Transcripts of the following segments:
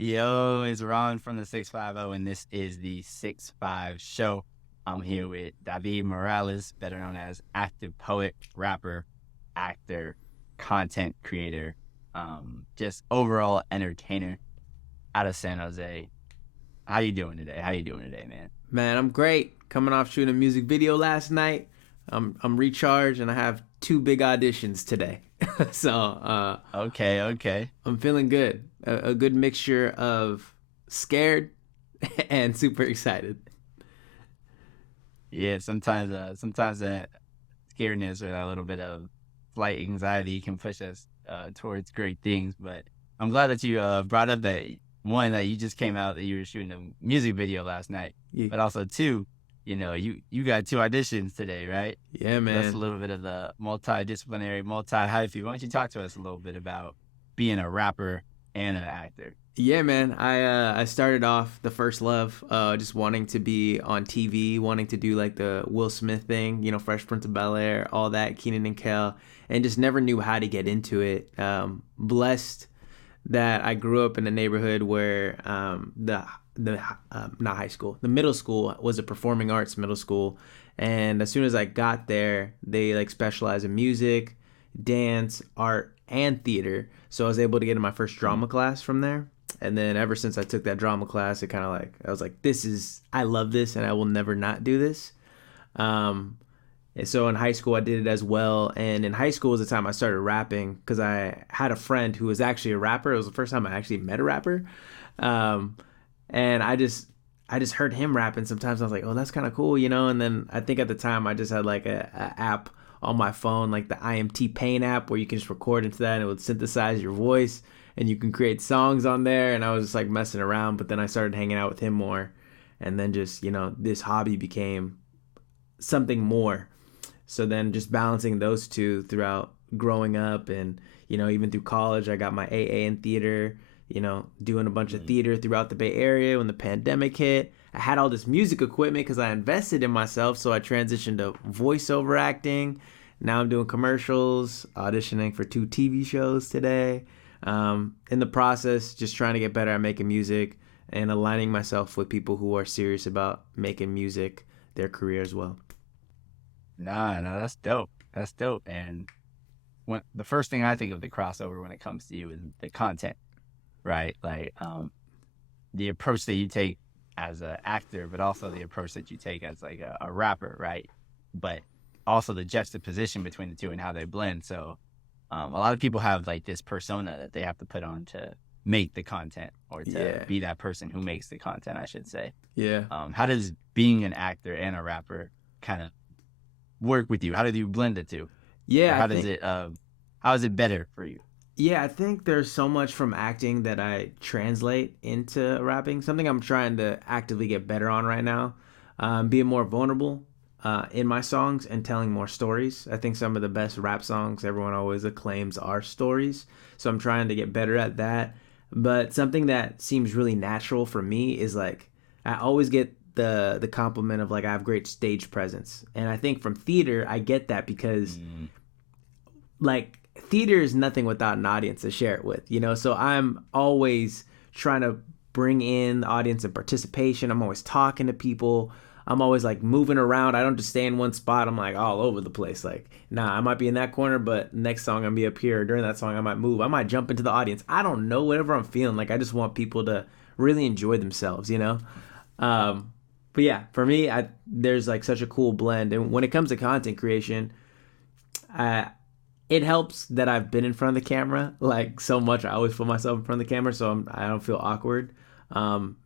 Yo, it's Ron from the 650, and this is the 6 5 show. I'm here with David Morales, better known as ActivePoet, rapper, actor, content creator, just overall entertainer out of San Jose. How you doing today? Man? Man, I'm great. Coming off shooting a music video last night. I'm recharged and I have two big auditions today. So Okay. I'm feeling good. A good mixture of scared and super excited. Yeah, sometimes that scaredness or that little bit of flight anxiety can push us towards great things. But I'm glad that you brought up that one that you just came out that you were shooting a music video last night, Yeah, but also two, you got two auditions today, right? yeah, That's a man. little bit of the multidisciplinary, multi-hyphy. Why don't you talk to us a little bit about being a rapper and an actor? Yeah, man. I started off the first love, just wanting to be on TV, wanting to do like the Will Smith thing, Fresh Prince of Bel-Air, all that, Keenan and Kel, and just never knew how to get into it. Blessed that I grew up in a neighborhood where the not high school, the middle school was a performing arts middle school, and as soon as I got there, they like specialize in music, dance, art, and theater. So I was able to get in my first drama class from there. And then ever since I took that drama class, it kind of like I was like, I love this, and I will never not do this. Um, and so in high school, I did it as well. And in high school was the time I started rapping because I had a friend who was actually a rapper. It was the first time I actually met a rapper. Um, and I just heard him rapping sometimes. I was like, oh, that's kind of cool. And then I think at the time I just had like a app on my phone, like the IMT Paint app, where you can just record into that and it would synthesize your voice and you can create songs on there. And I was just like messing around, but then I started hanging out with him more. And then just, this hobby became something more. So then just balancing those two throughout growing up and, even through college, I got my AA in theater, doing a bunch of theater throughout the Bay Area when the pandemic hit. I had all this music equipment because I invested in myself. So I transitioned to voiceover acting. Now I'm doing commercials, auditioning for 2 TV shows today. In the process, just trying to get better at making music and aligning myself with people who are serious about making music their career as well. Nah, no, that's dope. That's dope. And when the first thing I think of the crossover when it comes to you is the content, right? Like the approach that you take as an actor, but also the approach that you take as like a rapper, right? But also the juxtaposition between the two and how they blend. So a lot of people have like this persona that they have to put on to make the content or to Yeah. be that person who makes the content, I should say. Yeah. How does being an actor and a rapper kind of work with you? How do you blend the two? Or Yeah, I how does think it how is it better for you? yeah, I think there's so much from acting that I translate into rapping. Something I'm trying to actively get better on right now. Being more vulnerable in my songs and telling more stories. I think some of the best rap songs everyone always acclaims are stories. So I'm trying to get better at that. But something that seems really natural for me is like I always get the compliment of like I have great stage presence. And I think from theater I get that because Mm, like theater is nothing without an audience to share it with. So I'm always trying to bring in the audience and participation. I'm always talking to people. I'm always like moving around. I don't just stay in one spot. I'm like all over the place. Like, nah, I might be in that corner, but next song I'm gonna be up here. During that song I might move. I might jump into the audience. I don't know, whatever I'm feeling. Like I just want people to really enjoy themselves. Um, but yeah, for me, there's like such a cool blend. And when it comes to content creation, I it helps that I've been in front of the camera like so much. I always put myself in front of the camera, so I don't feel awkward. And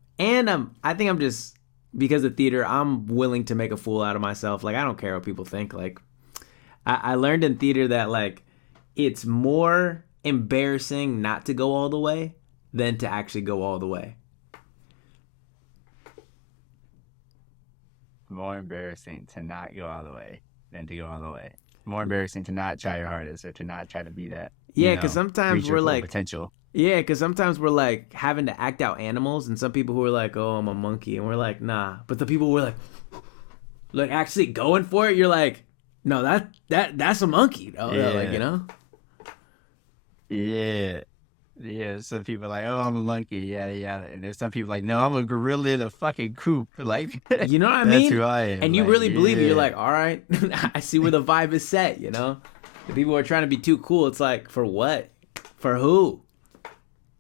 I think I'm just because of theater, I'm willing to make a fool out of myself. Like I don't care what people think. Like I learned in theater that like it's more embarrassing not to go all the way than to actually go all the way. more embarrassing to not go all the way than to go all the way. More embarrassing to not try your hardest or to not try to be that, Yeah, because sometimes reach your we're full like, potential. yeah, because sometimes we're like having to act out animals, and some people who are like, "Oh, I'm a monkey," and we're like, "Nah." But the people who are like actually going for it, you're like, "No, that's a monkey." Like Yeah, yeah. Yeah, some people are like, oh, I'm a monkey, yada yada, and there's some people like, no, I'm a gorilla in a fucking coop. Like, You know what I that's mean? who I am. And you Like, really believe it. You're yeah, like, all right, I see where the vibe is set, you know? The people who are trying to be too cool, it's like, for what? For who?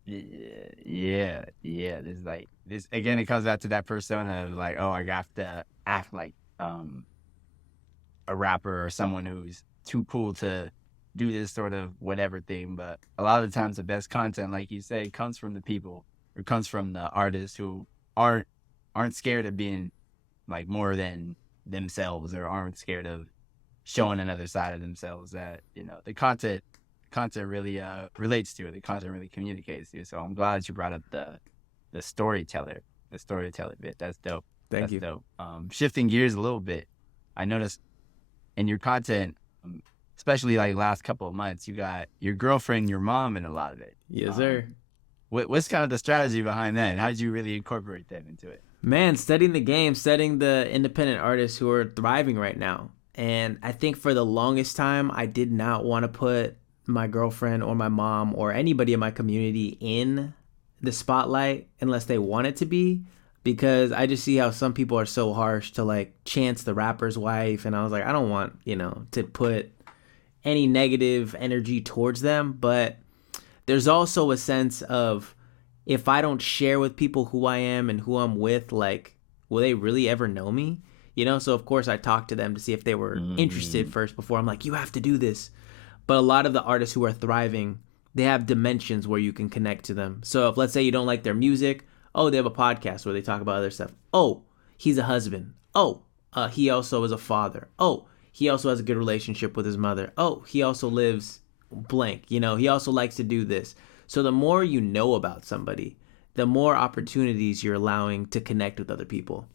yeah. There's like this again. It comes back to that persona of like, oh, I have to act like a rapper or someone who's too cool to do this sort of whatever thing. But a lot of the times, the best content, like you say, comes from the people or comes from the artists who aren't aren't scared of being like more than themselves or aren't scared of showing another side of themselves that the content really relates to it. The content really communicates to. So I'm glad you brought up the storyteller bit. That's dope. Thank That's you. dope. Shifting gears a little bit, I noticed in your content, especially like last couple of months, you got your girlfriend, your mom, in a lot of it. Yes, sir. What's kind of the strategy behind that? And how did you really incorporate that into it? Man, studying the game, studying the independent artists who are thriving right now. And I think for the longest time, I did not want to put my girlfriend or my mom or anybody in my community in the spotlight unless they want it to be, because I just see how some people are so harsh to like Chance the rapper's wife. And I was like, I don't want, to put any negative energy towards them. But there's also a sense of, if I don't share with people who I am and who I'm with, like, will they really ever know me? So of course I talked to them to see if they were interested first before I'm like, you have to do this. But a lot of the artists who are thriving, they have dimensions where you can connect to them. So if, let's say, you don't like their music, oh, they have a podcast where they talk about other stuff. Oh, he's a husband. Oh, he also is a father. Oh, he also has a good relationship with his mother. Oh, he also lives blank. He also likes to do this. So the more you know about somebody, the more opportunities you're allowing to connect with other people.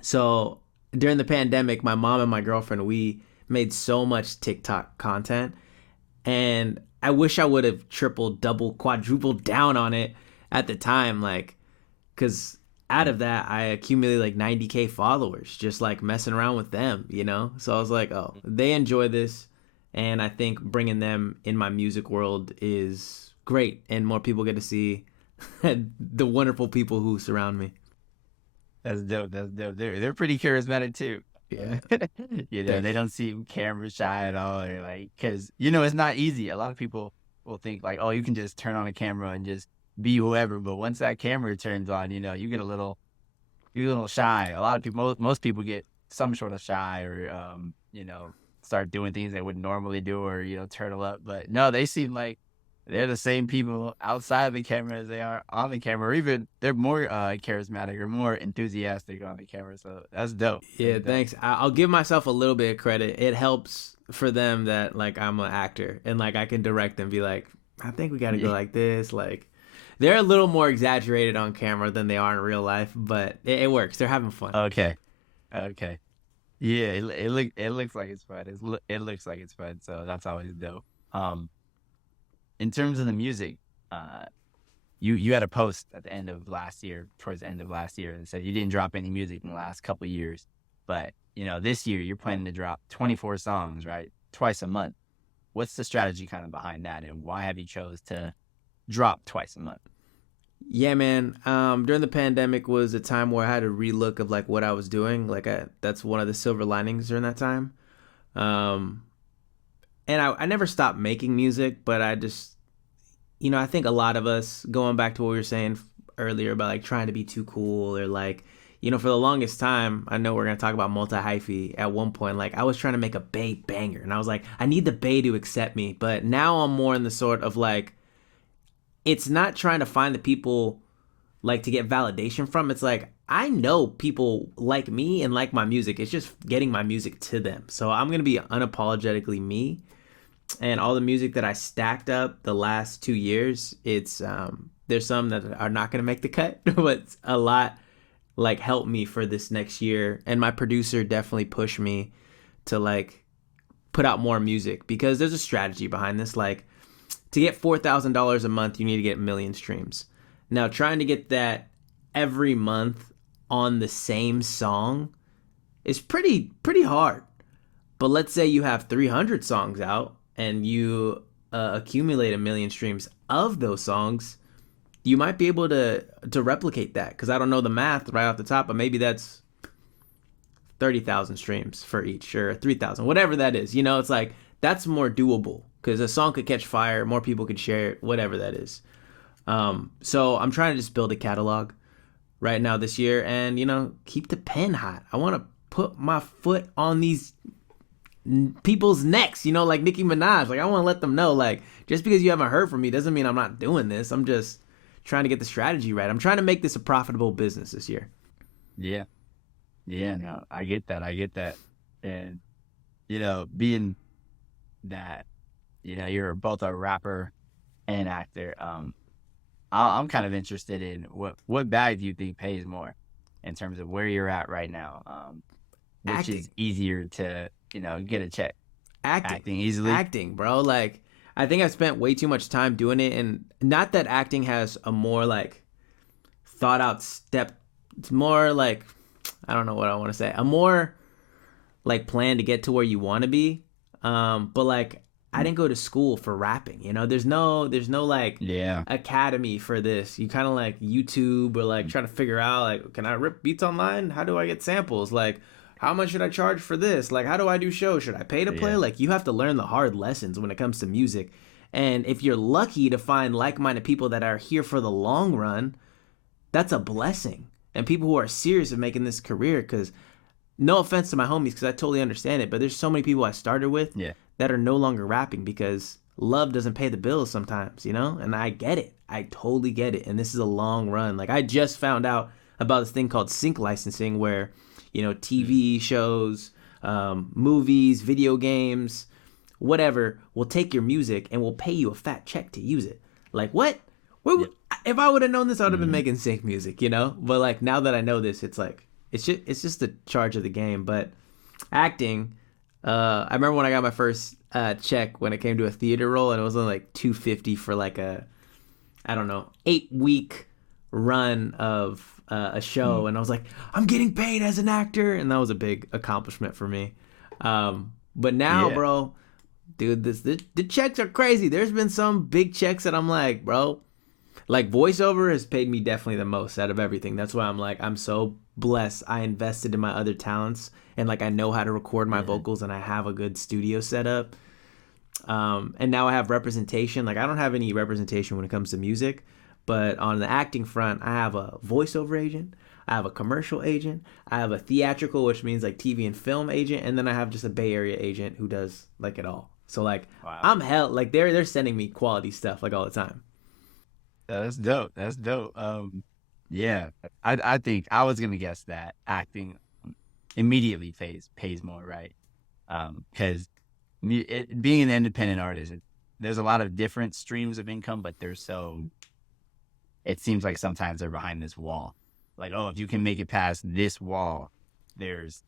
So during the pandemic, my mom and my girlfriend, we made so much TikTok content, and I wish I would have tripled, double, quadrupled down on it at the time, like, because out of that I accumulated like 90K followers just like messing around with them. So I was like, oh, they enjoy this, and I think bringing them in my music world is great, and more people get to see the wonderful people who surround me. That's dope. That's dope. They're pretty charismatic too. Yeah. They don't seem camera shy at all. Or like, because it's not easy. A lot of people will think like, oh, you can just turn on a camera and just be whoever. But once that camera turns on, you get a little shy. A lot of people, most people get some sort of shy or start doing things they wouldn't normally do or turtle up. But no, they seem like they're the same people outside of the camera as they are on the camera, or even they're more charismatic or more enthusiastic on the camera. So that's dope. Yeah, That's dope. thanks. I'll give myself a little bit of credit. It helps for them that like I'm an actor and like I can direct and be like, I think we got to go like this. Like, they're a little more exaggerated on camera than they are in real life, but it works. They're having fun. Okay. Okay. Yeah, it looks like it's fun. It looks like it's fun. So that's always dope. In terms of the music, you had a post at the end of last year, towards the end of last year, and said you didn't drop any music in the last couple of years, but this year you're planning to drop 24 songs, right? Twice a month. What's the strategy kind of behind that, and why have you chose to drop twice a month? Yeah, man. During the pandemic was a time where I had a relook of like what I was doing. Like that's one of the silver linings during that time. Um, and I never stopped making music, but I just, I think a lot of us, going back to what we were saying earlier about like trying to be too cool, or like, for the longest time, I know we're going to talk about multi-hyphy at one point, like I was trying to make a Bay banger and I was like, I need the Bay to accept me. But now I'm more in the sort of like, it's not trying to find the people like to get validation from. It's like, I know people like me and like my music. It's just getting my music to them. So I'm going to be unapologetically me. And all the music that I stacked up the last 2 years, it's there's some that are not going to make the cut, but a lot like helped me for this next year. And my producer definitely pushed me to like put out more music, because there's a strategy behind this. Like, to get $4,000 a month, you need to get 1 million streams. Now, trying to get that every month on the same song is pretty hard. But let's say you have 300 songs out and you accumulate 1 million streams of those songs, you might be able to replicate that. Because I don't know the math right off the top, but maybe that's 30,000 streams for each, or 3,000, whatever that is. You know, it's like that's more doable because a song could catch fire, more people could share it, whatever that is. So I'm trying to just build a catalog right now this year, and keep the pen hot. I want to put my foot on these people's necks, like Nicki Minaj. Like, I want to let them know, like, just because you haven't heard from me doesn't mean I'm not doing this. I'm just trying to get the strategy right. I'm trying to make this a profitable business this year. Yeah. Yeah, no, I get that. And, being that, you're both a rapper and actor, I'm kind of interested in what bag do you think pays more in terms of where you're at right now? Which is easier to, get a check? Acting easily? Acting, bro. Like, I think I've spent way too much time doing it, and not that acting has a more, like, thought out step. It's more like, I don't know what I want to say. A more, like, plan to get to where you want to be. But, like, I didn't go to school for rapping, there's no like academy for this. You kind of like YouTube, or like trying to figure out, like, can I rip beats online? How do I get samples? Like, how much should I charge for this? Like, how do I do shows? Should I pay to play? Like, you have to learn the hard lessons when it comes to music. And if you're lucky to find like-minded people that are here for the long run, that's a blessing. And people who are serious of making this career, because no offense to my homies, because I totally understand it, but there's so many people I started with that are no longer rapping because love doesn't pay the bills sometimes, And I get it. I totally get it. And this is a long run. Like, I just found out about this thing called sync licensing, where, TV shows, movies, video games, whatever, will take your music and will pay you a fat check to use it. Like, what? If I would have known this, I would have been making sync music, But, like, now that I know this, it's like, it's just the charge of the game. But acting, I remember when I got my first check when it came to a theater role, and it was only like $250 for like a, I don't know, 8-week run of a show, and I was like, I'm getting paid as an actor, and that was a big accomplishment for me. But now, bro, dude, the checks are crazy. There's been some big checks that I'm like, bro, like Voiceover has paid me definitely the most out of everything. That's why I'm like, I'm so blessed. I invested in my other talents, and like, I know how to record my vocals, and I have a good studio set up. And now I have representation. Like, I don't have any representation when it comes to music, but on the acting front, I have a voiceover agent, I have a commercial agent, I have a theatrical, which means like TV and film agent, and then I have just a Bay Area agent who does like it all. So like, wow. I'm hell, like they're sending me quality stuff like all the time. That's dope. Yeah, I think I was gonna guess that acting immediately pays more, right? Because being an independent artist, there's a lot of different streams of income, but it seems like sometimes they're behind this wall. Like, oh, if you can make it past this wall, there's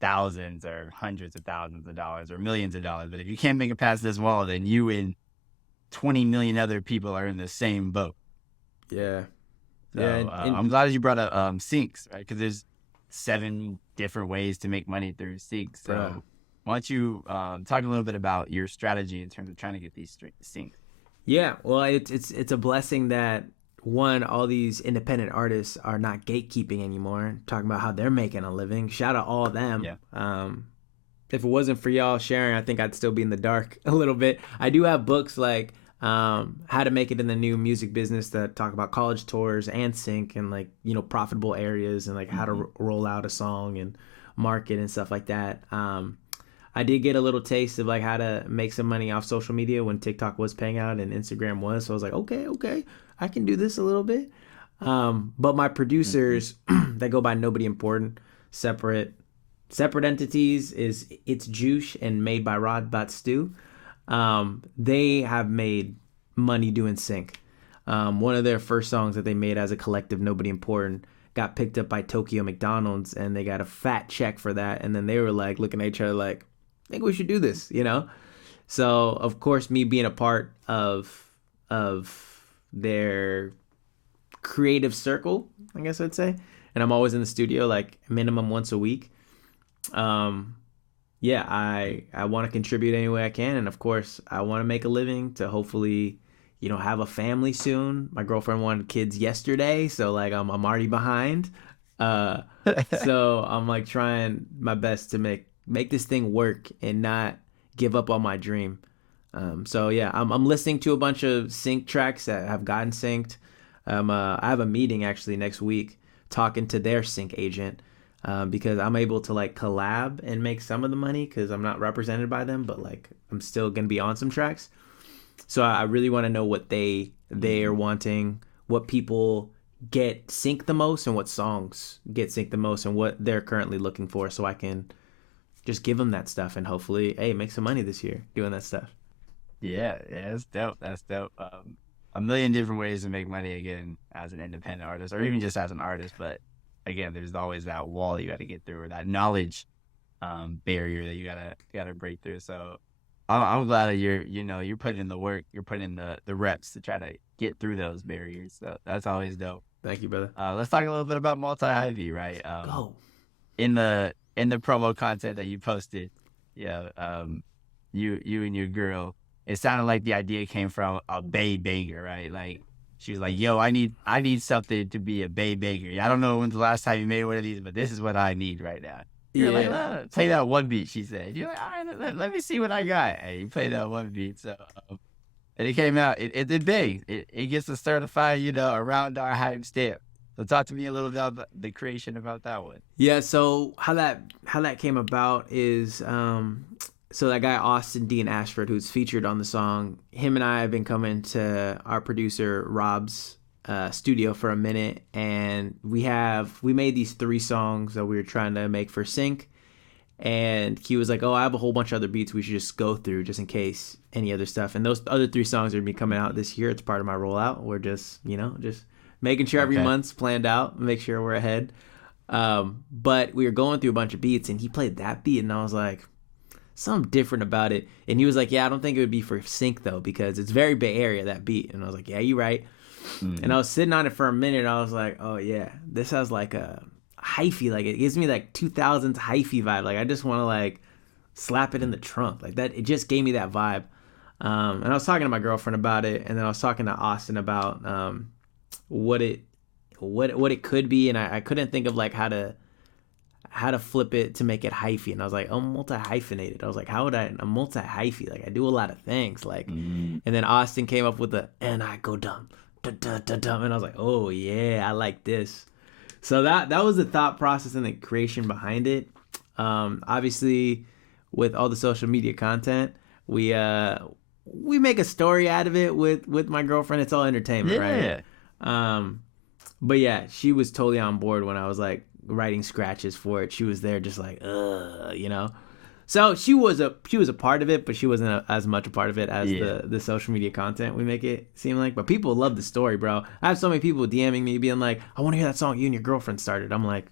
thousands or hundreds of thousands of dollars or millions of dollars. But if you can't make it past this wall, then you and 20 million other people are in the same boat. Yeah. So, I'm glad you brought up syncs, right? Because there's 7 different ways to make money through syncs. So why don't you talk a little bit about your strategy in terms of trying to get these syncs? Yeah, well, it's a blessing that, one, all these independent artists are not gatekeeping anymore, talking about how they're making a living. Shout out all of them. Yeah. If it wasn't for y'all sharing, I think I'd still be in the dark a little bit. I do have books like How to Make It in the New Music Business that talk about college tours and sync and like, profitable areas and like how to roll out a song and market and stuff like that. I did get a little taste of like how to make some money off social media when TikTok was paying out and Instagram was. So I was like, okay, I can do this a little bit. But my producers that go by Nobody Important, separate entities, is It's Juice and Made by Rod Bot Stew. They have made money doing sync. One of their first songs that they made as a collective, Nobody Important, got picked up by Tokyo McDonald's, and they got a fat check for that. And then they were like looking at each other like, I think we should do this, So of course, me being a part of their creative circle, I guess I'd say, and I'm always in the studio like minimum once a week. yeah, I want to contribute any way I can, and of course, I want to make a living to hopefully, have a family soon. My girlfriend wanted kids yesterday, so like I'm already behind. Uh, so I'm like trying my best to make this thing work and not give up on my dream. So yeah, I'm listening to a bunch of sync tracks that have gotten synced. I have a meeting actually next week talking to their sync agent, because I'm able to like collab and make some of the money because I'm not represented by them, but like I'm still gonna be on some tracks. So I really want to know what they are wanting, what people get sync the most, and what songs get sync the most, and what they're currently looking for, so I can just give them that stuff and hopefully, hey, make some money this year doing that stuff. Yeah, that's dope. That's dope. A million different ways to make money again as an independent artist, or even just as an artist. But again, there's always that wall you got to get through, or that knowledge barrier that you gotta break through. So I'm glad that you're putting in the work, you're putting in the reps to try to get through those barriers. So that's always dope. Thank you, brother. Let's talk a little bit about multi-Hyphy, right? Go. In the promo content that you posted, yeah, you and your girl, it sounded like the idea came from a Bay banger, right? Like she was like, "Yo, I need something to be a Bay banger. I don't know when's the last time you made one of these, but this is what I need right now." You're like, Yeah. "Play that one beat," she said. You're like, "All right, let me see what I got." Hey, you play that one beat, so and it came out. It did big. It gets a certified, around our hype stamp. So talk to me a little bit about the creation about that one. Yeah, so how that came about is, so that guy Austin Dean Ashford, who's featured on the song, him and I have been coming to our producer Rob's studio for a minute, and we made these 3 songs that we were trying to make for sync, and he was like, "Oh, I have a whole bunch of other beats we should just go through just in case any other stuff." And those other 3 songs are gonna be coming out this year. It's part of my rollout. We're just making sure every Okay. month's planned out, make sure we're ahead. But we were going through a bunch of beats, and he played that beat, and I was like, something different about it. And he was like, "Yeah, I don't think it would be for sync though, because it's very Bay Area, that beat." And I was like, "Yeah, you're right." And I Mm. was sitting on it for a minute, and I was like, "Oh yeah, this has like a hyphy, like it gives me like 2000s hyphy vibe. Like I just want to like slap it in the trunk, like that. It just gave me that vibe." And I was talking to my girlfriend about it, and then I was talking to Austin about what it what it could be, and I couldn't think of like how to flip it to make it hyphy. And I was like, "Oh, multi hyphenated." I was like, "How would I'm multi hyphy? Like I do a lot of things." Like, Mm. and then Austin came up with the "and I go dumb, da da da dumb," and I was like, "Oh yeah, I like this." So that was the thought process and the creation behind it. Obviously, with all the social media content, we make a story out of it with my girlfriend. It's all entertainment, right? Yeah. Um, but yeah, she was totally on board when I was like writing scratches for it. She was there, just like, So she was a part of it, but she wasn't as much a part of it as Yeah. the social media content we make it seem like. But people love the story, bro. I have so many people DMing me, being like, "I want to hear that song you and your girlfriend started." I'm like,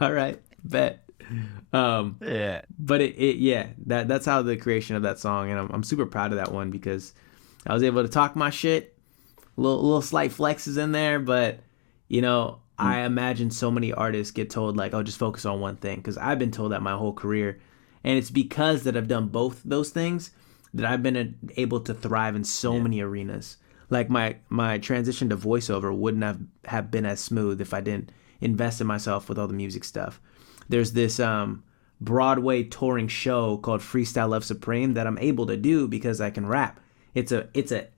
"All right, bet." Um, Yeah. but yeah, that's how the creation of that song, and I'm super proud of that one because I was able to talk my shit, little slight flexes in there, but Mm. I imagine so many artists get told like, "Oh, just focus on one thing," because I've been told that my whole career, and it's because that I've done both those things that I've been able to thrive in so Yeah. many arenas. Like my transition to voiceover wouldn't have been as smooth if I didn't invest in myself with all the music stuff. There's this Broadway touring show called Freestyle Love Supreme that I'm able to do because I can rap. It's a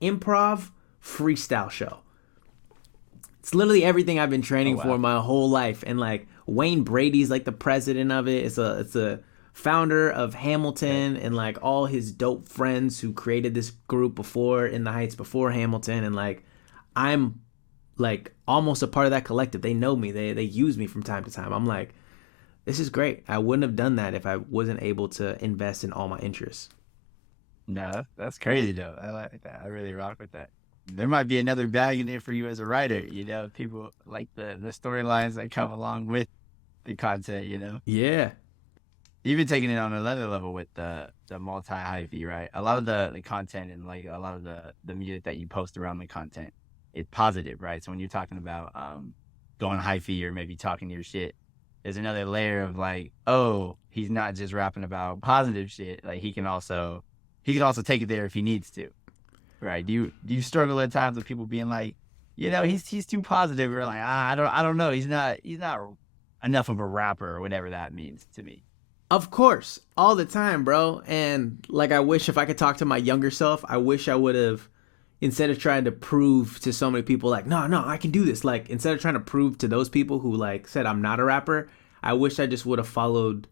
improv freestyle show. It's literally everything I've been Oh training for wow. my whole life, and like Wayne Brady's like the president of it. It's a founder of Okay. Hamilton, and like all his dope friends who created this group before in the Heights before Hamilton, and like I'm like almost a part of that collective. They know me. They use me from time to time. I'm like, this is great. I wouldn't have done that if I wasn't able to invest in all my interests. No, that's crazy though. I like that. I really rock with that. There might be another bag in there for you as a writer. People like the storylines that come along with the content. Yeah. Even taking it on another level with the multi hyphy, right? A lot of the content and like a lot of the music that you post around the content, it's positive, right? So when you're talking about going hyphy or maybe talking your shit, there's another layer of like, oh, he's not just rapping about positive shit. Like he can also take it there if he needs to. Right. Do you struggle at times with people being like, he's too positive, or like, I don't know, he's not enough of a rapper, or whatever that means to me. Of course, all the time, bro. And like, I wish if I could talk to my younger self, I wish I would have, instead of trying to prove to so many people like, no, I can do this. Like, instead of trying to prove to those people who like said I'm not a rapper, I wish I just would have followed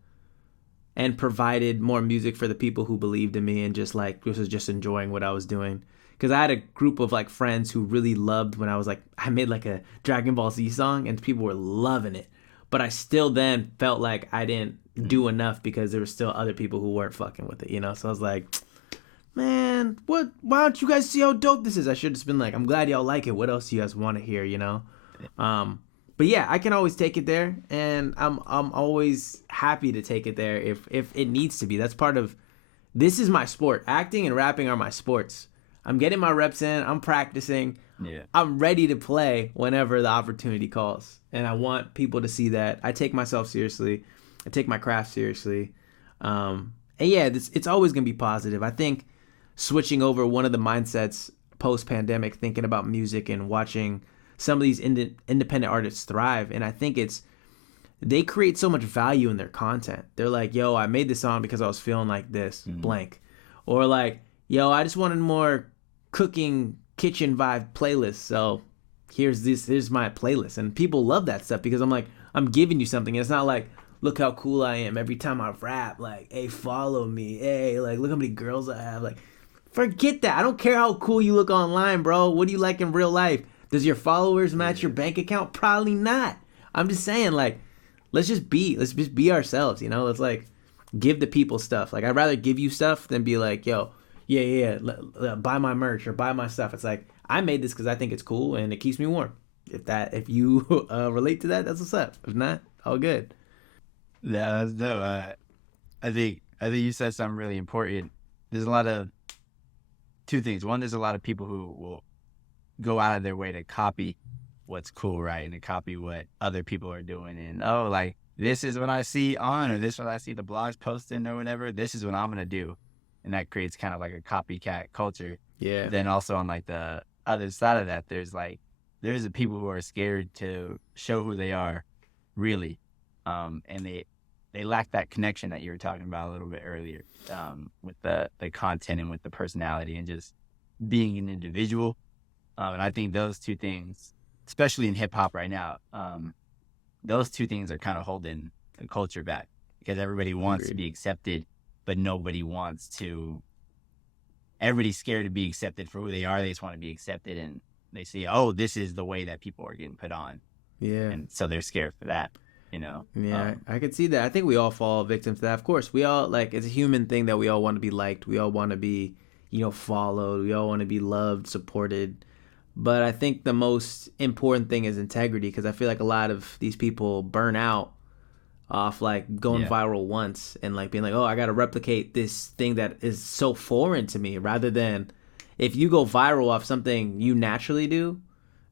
and provided more music for the people who believed in me and just like was just enjoying what I was doing. Because I had a group of like friends who really loved when I was like, I made like a Dragon Ball Z song and people were loving it. But I still then felt like I didn't do enough because there were still other people who weren't fucking with it, you know? So I was like, man, why don't you guys see how dope this is? I should have just been like, I'm glad y'all like it. What else do you guys want to hear, you know? But yeah, I can always take it there, and I'm always happy to take it there if it needs to be. That's part of, this is my sport. Acting and rapping are my sports. I'm getting my reps in. I'm practicing. Yeah. I'm ready to play whenever the opportunity calls, and I want people to see that I take myself seriously. I take my craft seriously. And yeah, it's always gonna be positive. I think switching over one of the mindsets post-pandemic, thinking about music and watching some of these independent artists thrive, and I think they create so much value in their content. They're like, yo, I made this song because I was feeling like this, blank. Or like, yo, I just wanted more cooking kitchen vibe playlist, so here's my playlist. And people love that stuff because I'm like, I'm giving you something. It's not like, look how cool I am every time I rap, like, hey, follow me, hey, like, look how many girls I have. Like, forget that. I don't care how cool you look online, bro. What do you like in real life? Does your followers match your bank account? Probably not. I'm just saying, like, let's just be ourselves, you know? Let's like give the people stuff. Like, I'd rather give you stuff than be like, yo, yeah, buy my merch or buy my stuff. It's like, I made this because I think it's cool and it keeps me warm. If you relate to that, that's what's up. If not, all good. Yeah, that's dope. I think you said something really important. There's a lot of two things. One, there's a lot of people who will go out of their way to copy what's cool, right? And to copy what other people are doing. And, oh, like, this is what I see on, or this is what I see the blogs posting or whatever. This is what I'm going to do. And that creates kind of like a copycat culture. Yeah. Then also on like the other side of that, there's the people who are scared to show who they are really. And they lack that connection that you were talking about a little bit earlier, with the content and with the personality and just being an individual. And I think those two things, especially in hip hop right now, those two things are kind of holding the culture back because everybody wants to be accepted, but everybody's scared to be accepted for who they are. They just want to be accepted, and they see, oh, this is the way that people are getting put on. Yeah. And so they're scared for that, you know? Yeah, I could see that. I think we all fall victim to that. Of course, we all, like, it's a human thing that we all want to be liked. We all want to be, followed. We all want to be loved, supported. But I think the most important thing is integrity, because I feel like a lot of these people burn out off like going viral once and like being like, oh, I got to replicate this thing that is so foreign to me, rather than if you go viral off something you naturally do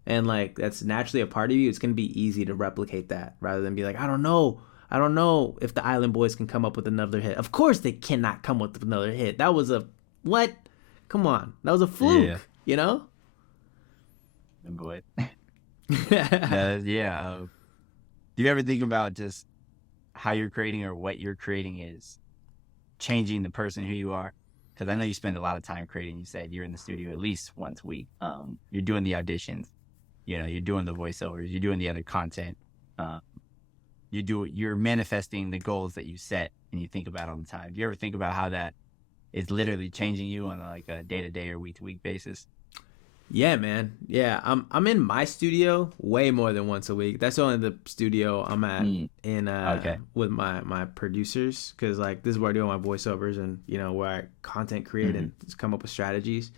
and like that's naturally a part of you, it's going to be easy to replicate that, rather than be like, I don't know if the Island Boys can come up with another hit. Of course they cannot come up with another hit. That was a what? Come on. That was a fluke, you know? Boy. Do you ever think about just how you're creating or what you're creating is changing the person who you are? Because I know you spend a lot of time creating. You said you're in the studio at least once a week. You're doing the auditions, you're doing the voiceovers, you're doing the other content. You're manifesting the goals that you set and you think about all the time. Do you ever think about how that is literally changing you on like a day-to-day or week-to-week basis? Yeah, man. Yeah, I'm in my studio way more than once a week. That's only the studio I'm at with my producers, because like this is where I do all my voiceovers and where I content create and just come up with strategies.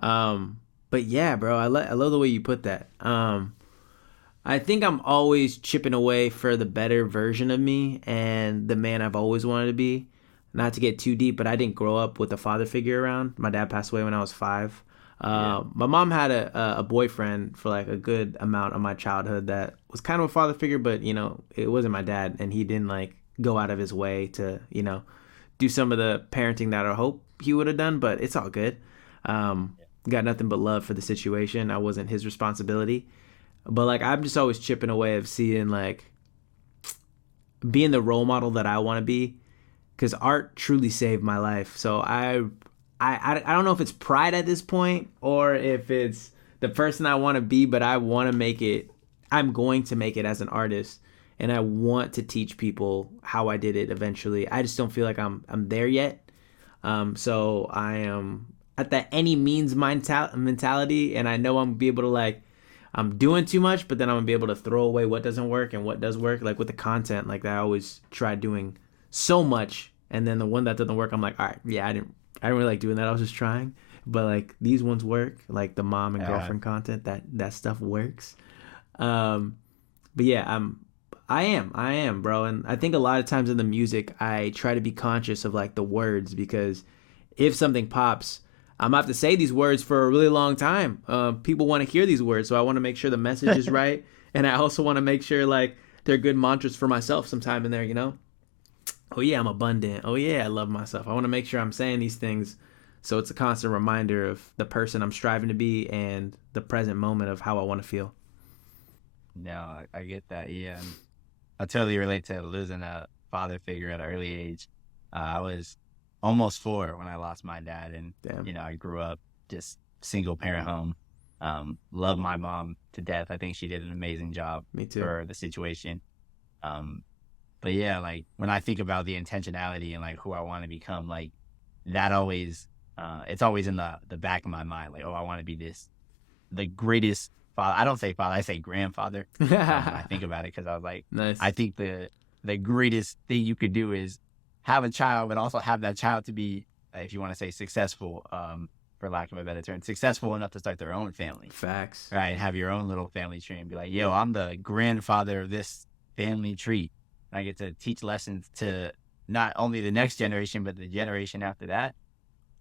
But yeah, bro, I love the way you put that. I think I'm always chipping away for the better version of me and the man I've always wanted to be. Not to get too deep, but I didn't grow up with a father figure around. My dad passed away when I was 5. Yeah. My mom had a boyfriend for like a good amount of my childhood that was kind of a father figure, but you know, it wasn't my dad, and he didn't like go out of his way to, you know, do some of the parenting that I hope he would have done. But it's all good. Um, got nothing but love for the situation. I wasn't his responsibility, but like I'm just always chipping away of seeing like being the role model that I want to be, because art truly saved my life. So I don't know if it's pride at this point or if it's the person I want to be, but I want to make it. I'm going to make it as an artist, and I want to teach people how I did it eventually. I just don't feel like I'm there yet. So I am at that any means mentality, and I know I'm gonna be able to like. I'm doing too much, but then I'm gonna be able to throw away what doesn't work and what does work. Like with the content, like I always try doing so much, and then the one that doesn't work, I'm like, all right, yeah, I didn't really like doing that. I was just trying, but like these ones work, like the mom and girlfriend content. That stuff works. But yeah, I am, bro. And I think a lot of times in the music, I try to be conscious of like the words, because if something pops, I'm gonna have to say these words for a really long time. People want to hear these words, so I want to make sure the message is right, and I also want to make sure like they're good mantras for myself sometime in there. You know, oh yeah, I'm abundant. Oh yeah, I love myself. I want to make sure I'm saying these things, so it's a constant reminder of the person I'm striving to be and the present moment of how I want to feel. No, I get that. Yeah. And I totally relate to losing a father figure at an early age. I was almost 4 when I lost my dad, and Damn. you know, I grew up just single parent home. Love my mom to death. I think she did an amazing job Me too. for the situation. Um, but yeah, like when I think about the intentionality and like who I want to become, like that always, it's always in the back of my mind. Like, oh, I want to be the greatest father. I don't say father, I say grandfather. When I think about it, because I was like, Nice. I think the greatest thing you could do is have a child, but also have that child to be, if you want to say successful, for lack of a better term, successful enough to start their own family. Facts. Right? Have your own little family tree and be like, yo, I'm the grandfather of this family tree. I get to teach lessons to not only the next generation, but the generation after that.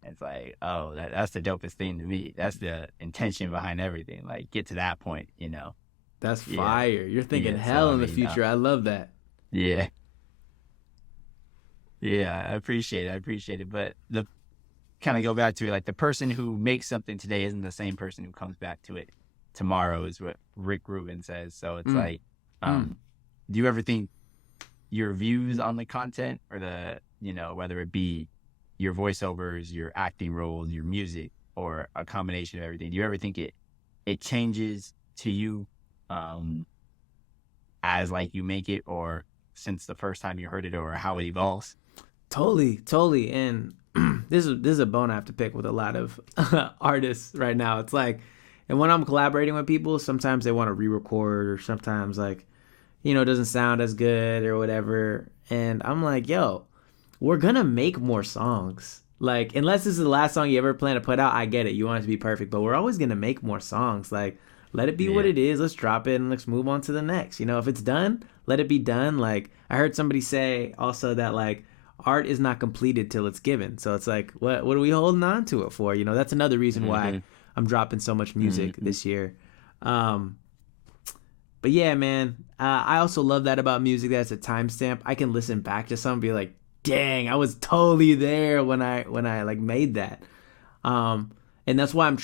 It's like, oh, that's the dopest thing to me. That's the intention behind everything. Like, get to that point, you know? That's Yeah. fire. You're thinking Yeah. hell So, I in the mean, future. I love that. yeah. Yeah. I appreciate it. I appreciate it. But the kind of go back to it, like the person who makes something today isn't the same person who comes back to it tomorrow, is what Rick Rubin says. So it's like, do you ever think your views on the content, or the, you know, whether it be your voiceovers, your acting roles, your music, or a combination of everything, do you ever think it changes to you as like you make it, or since the first time you heard it, or how it evolves? Totally. And this is a bone I have to pick with a lot of artists right now. It's like, and when I'm collaborating with people, sometimes they want to re-record, or sometimes like, you know, it doesn't sound as good or whatever. And I'm like, yo, we're gonna make more songs. Like, unless this is the last song you ever plan to put out, I get it. You want it to be perfect, but we're always gonna make more songs. Like, let it be what Yeah. it is. Let's drop it and let's move on to the next. You know, if it's done, let it be done. Like, I heard somebody say also that like art is not completed till it's given. So it's like, what are we holding on to it for? You know, that's another reason why I'm dropping so much music this year. But yeah, man, I also love that about music. That's a timestamp. I can listen back to some and be like, dang, I was totally there when I like made that. And that's why I'm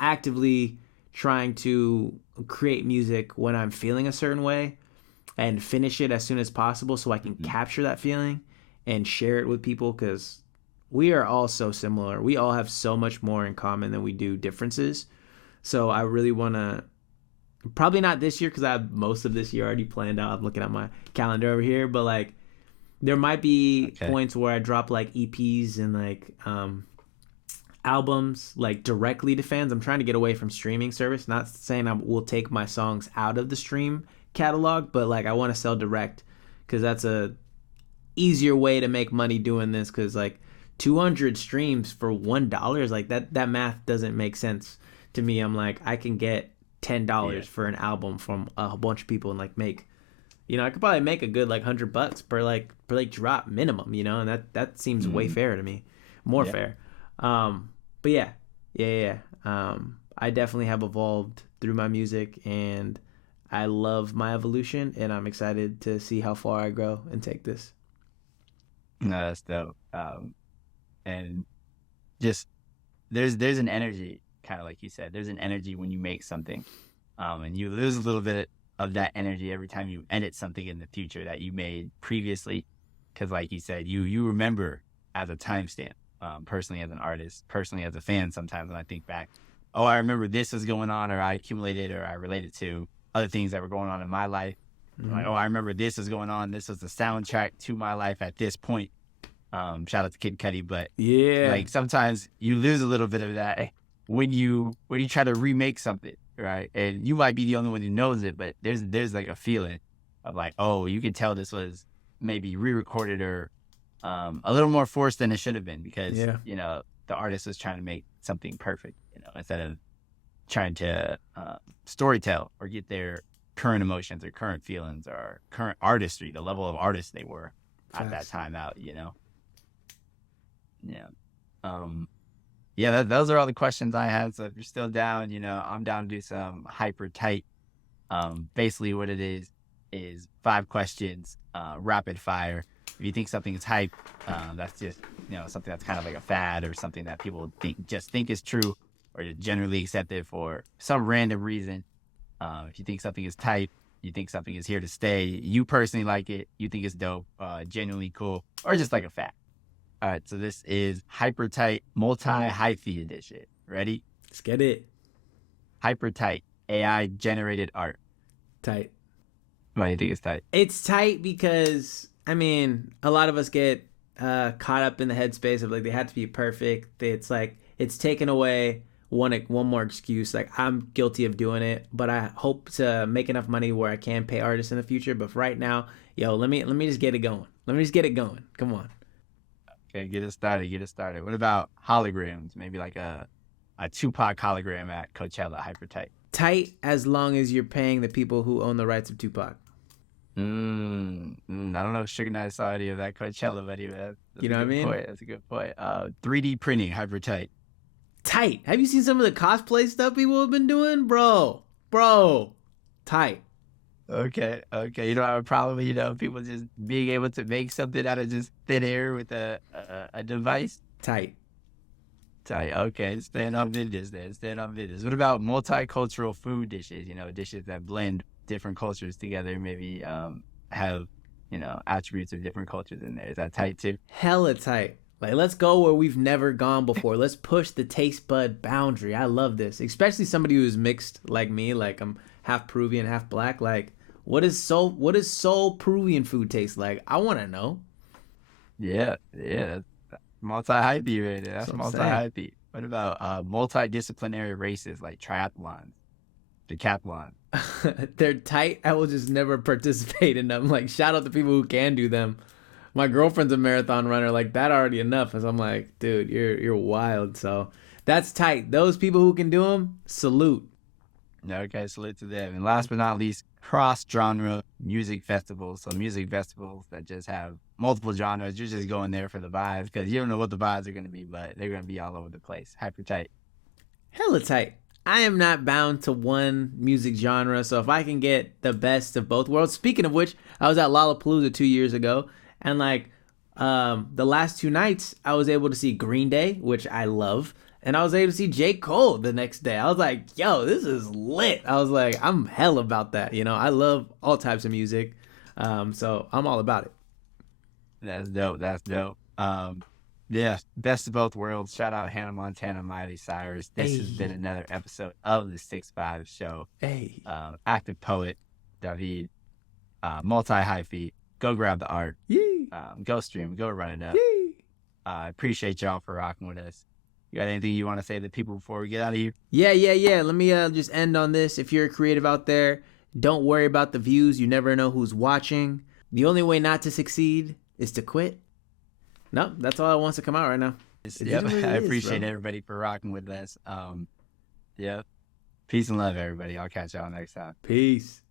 actively trying to create music when I'm feeling a certain way and finish it as soon as possible, so I can capture that feeling and share it with people, because we are all so similar. We all have so much more in common than we do differences. So I really want to, probably not this year because I have most of this year already planned out. I'm looking at my calendar over here, but like there might be points where I drop like EPs and like albums like directly to fans. I'm trying to get away from streaming service. Not saying I will take my songs out of the stream catalog, but like I want to sell direct, because that's a easier way to make money doing this, because like 200 streams for $1 is like that math doesn't make sense to me. I'm like, I can get $10 for an album from a bunch of people and like make, you know, I could probably make a good like $100 per drop minimum, you know, and that seems way fair to me, more fair. But But yeah. I definitely have evolved through my music, and I love my evolution, and I'm excited to see how far I grow and take this. No, that's dope. And just there's an energy, kind of like you said. There's an energy when you make something, and you lose a little bit of that energy every time you edit something in the future that you made previously, because like you said, you remember as a timestamp. Personally as an artist, personally as a fan, sometimes when I think back, oh, I remember this was going on, or I accumulated, or I related to other things that were going on in my life. Like, oh, I remember this was going on. This was the soundtrack to my life at this point. Shout out to Kid Cudi, but Yeah. like sometimes you lose a little bit of that when you try to remake something, right? And you might be the only one who knows it, but there's like a feeling of like, oh, you can tell this was maybe re-recorded or a little more forced than it should have been, because you know, the artist was trying to make something perfect, you know, instead of trying to storytell or get their current emotions or current feelings or current artistry, the level of artist they were at that time out, you know. Those are all the questions I had. So if you're still down, you know, I'm down to do some hyper tight. Basically what it is 5 questions, rapid fire. If you think something is hype, that's just, you know, something that's kind of like a fad or something that people think is true or is generally accepted for some random reason. If you think something is type, you think something is here to stay, you personally like it, you think it's dope, genuinely cool, or just like a fact. All right, so this is hyper tight multi-hyphy edition. Ready? Let's get it. Hyper tight AI generated art. Tight. Why do you think it's tight? It's tight because, I mean, a lot of us get caught up in the headspace of like they have to be perfect. It's like it's taken away one more excuse. Like, I'm guilty of doing it, but I hope to make enough money where I can pay artists in the future. But for right now, let me just get it going. Come on. Okay, get it started. What about holograms? Maybe like a Tupac hologram at Coachella, hyper tight. Tight as long as you're paying the people who own the rights of Tupac. I don't know if Suge Knight saw any of that Coachella video. That's you know what I mean? That's a good point. 3D printing, hyper tight. Tight. Have you seen some of the cosplay stuff people have been doing? Bro. Tight. Okay. You don't have a problem with, you know, people just being able to make something out of just thin air with a device? Tight. Okay, stand on business then. What about multicultural food dishes? You know, dishes that blend different cultures together, maybe have, you know, attributes of different cultures in there. Is that tight too? Hella tight. Like, let's go where we've never gone before. Let's push the taste bud boundary. I love this. Especially somebody who's mixed like me, like I'm half Peruvian, half black. Like, what does soul Peruvian food taste like? I want to know. Yeah. Multi-hyphy right there. That's multi-hyphy. What about multidisciplinary races like triathlons, decathlon? They're tight. I will just never participate in them. Like, shout out to people who can do them. My girlfriend's a marathon runner. Like, that already enough. As I'm like, dude, you're wild. So that's tight. Those people who can do them, salute. Okay, salute to them. And last but not least, cross-genre music festivals. So music festivals that just have multiple genres. You're just going there for the vibes because you don't know what the vibes are going to be, but they're going to be all over the place. Hyper tight. Hella tight. I am not bound to one music genre, so if I can get the best of both worlds. Speaking of which, I was at Lollapalooza 2 years ago, and like the last 2 nights, I was able to see Green Day, which I love, and I was able to see J. Cole the next day. I was like, yo, this is lit. I was like, I'm hell about that. You know, I love all types of music, so I'm all about it. That's dope. Yeah, best of both worlds. Shout out Hannah Montana, Miley Cyrus. This has been another episode of the 6 5 show. Hey. ActivePoet, David, Multi-Hyphy. Go grab the art. Yee. Go stream. Go run it up. I appreciate y'all for rocking with us. You got anything you want to say to people before we get out of here? Yeah. Let me just end on this. If you're a creative out there, don't worry about the views. You never know who's watching. The only way not to succeed is to quit. No, that's all that wants to come out right now. I appreciate everybody for rocking with us. Peace and love, everybody. I'll catch y'all next time. Peace.